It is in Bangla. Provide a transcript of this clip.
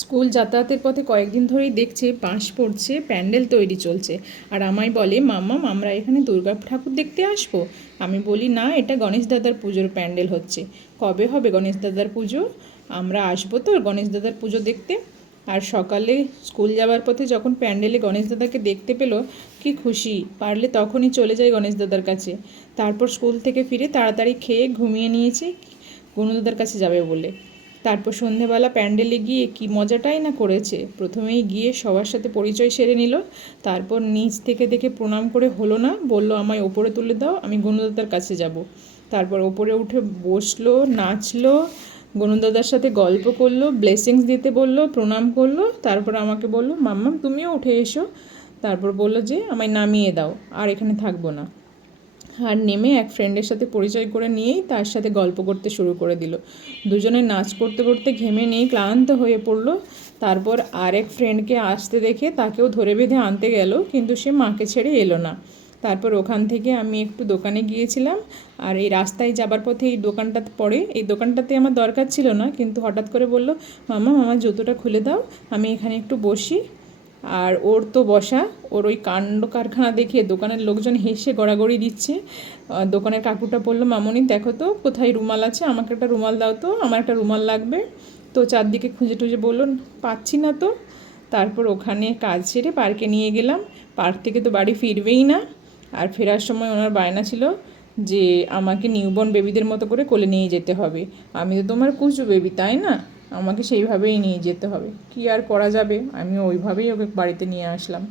স্কুল যাতায়াতের পথে কয়েকদিন ধরেই দেখছে বাঁশ পড়ছে, প্যান্ডেল তৈরি চলছে। আর আমায় বলে মাম্মাম আমরা এখানে দুর্গা ঠাকুর দেখতে আসব? আমি বলি, না, এটা গণেশ দাদার পুজোর প্যান্ডেল হচ্ছে। কবে হবে গণেশ দাদার পুজো? আমরা আসব তো গণেশ দাদার পুজো দেখতে। আর সকালে স্কুল যাওয়ার পথে যখন প্যান্ডেলে গণেশ দাদাকে দেখতে পেল, কি খুশি, পারলে তখনই চলে যায় গণেশ দাদার কাছে। তারপর স্কুল থেকে ফিরে তাড়াতাড়ি খেয়ে ঘুমিয়ে নিয়েছে দাদার কাছে যাবে বলে। তারপর সন্ধেবেলা প্যান্ডেলে গিয়ে কি মজাটাই না করেছে? প্রথমেই গিয়ে সবার সাথে পরিচয় সেরে নিল। তারপর নিচ থেকে দেখে প্রণাম করে হলো না, বলল, আমায় ওপরে তুলে দাও, আমি গনুদাদার কাছে যাব। তারপর ওপরে উঠে বসল, নাচলো, গনুদাদার সাথে গল্প করল ব্লেসিংস দিতে বলল, প্রণাম করল, তারপর আমাকে বলল, মাম্মাম, তুমিও উঠে এসো। তারপর বলল যে, আমায় নামিয়ে দাও, আর এখানে থাকব না। আর নেমে এক ফ্রেন্ডের সাথে পরিচয় করে নিয়েই তার সাথে গল্প করতে শুরু করে দিল। দুজনে নাচ করতে করতে ঘেমে নিয়ে ক্লান্ত হয়ে পড়ল। তারপর আরেক ফ্রেন্ডকে আসতে দেখে তাকেও ধরে বেঁধে আনতে গেল, কিন্তু সে মাকে ছেড়ে এলো না। তারপর ওখান থেকে আমি একটু দোকানে গিয়েছিলাম আর এই রাস্তায় যাবার পথে এই দোকানটা পড়ে। এই দোকানটাতে আমার দরকার ছিল না, কিন্তু হঠাৎ করে বলল, মামা আমার জুতোটা খুলে দাও, আমি এখানে একটু বসি। আর ওর তো বসা। ওর ওই কাণ্ড কারখানা দেখে দোকানের লোকজন হেসে গড়াগড়ি দিচ্ছে। দোকানের কাকুটা বলল, মামনি, দেখো তো, কোথায় রুমাল আছে? আমাকে একটা রুমাল দাও তো, আমার একটা রুমাল লাগবে। তো চারদিকে খুঁজে টুজে বলল, পাচ্ছি না তো। তারপর ওখানে কাজ সেরে পার্কে নিয়ে গেলাম। পার্ক থেকে তো বাড়ি ফিরবেই না। আর ফেরার সময় ওনার বায়না ছিল যে, আমাকে নিউবর্ন বেবিদের মতো করে কোলে নিয়ে যেতে হবে। আমি তো তোমার কুচু বেবি, তাই না? আমাকে সেইভাবেই নিয়ে যেতে হবে। কি আর করা যাবে? আমি ওইভাবেই ওকে বাড়িতে নিয়ে আসলাম।